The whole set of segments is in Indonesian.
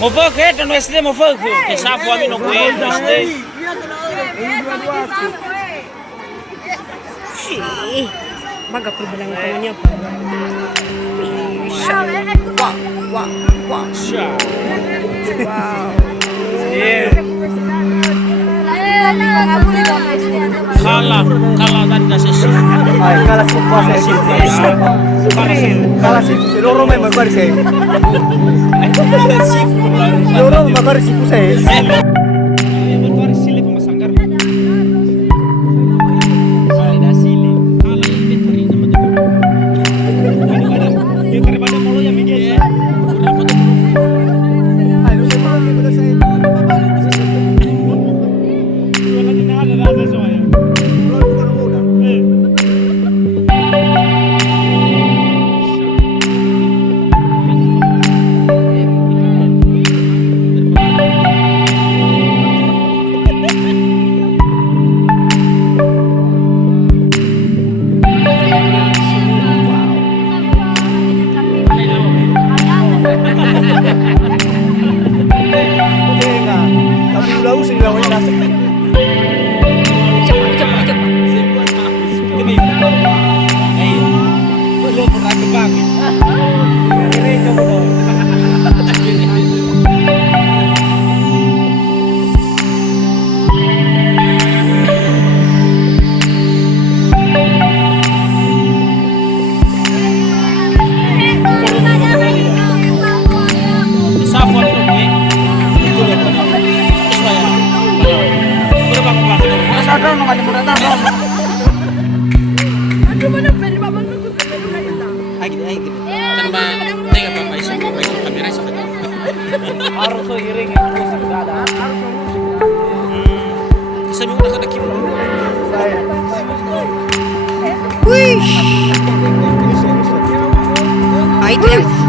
Mofok no SD mofok ke sapo ami no kue no SD. Baga perbilang tangannya apa? Wah. Wow. Kalah tadi nasi sih. Kalah semua saya. Kalah sih. Loro memang baru saya. Loro memang baru sih saya.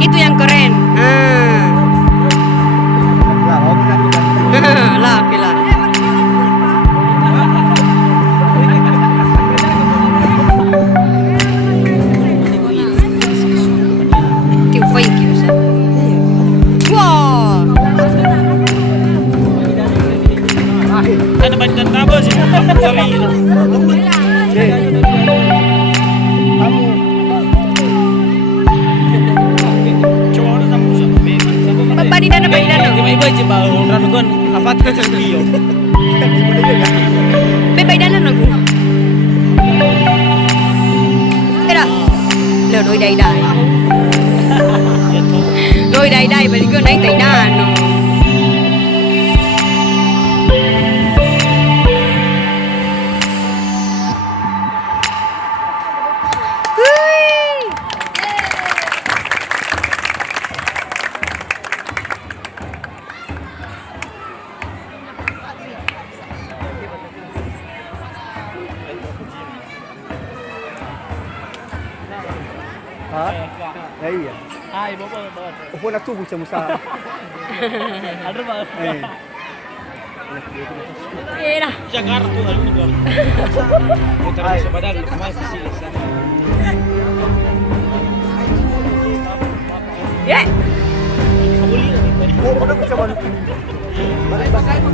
Itu yang keren. Lah, pila. Wow. Kan banyak kabel sih. Badi dana. Ibu aja bau ranugon afat ke studio. Badi dana naku. Era. Lo doi dai. Oi, dai, balik gue naik tai dano. Ha? Iya. Hai, bawa. Upo na tubo sa musa. Ada ba? Eh. Iya dah. Jakarta tuh hari ini. Putar sa badal, masih sih. Ya. Oh, ano ko sa man?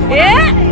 Ya.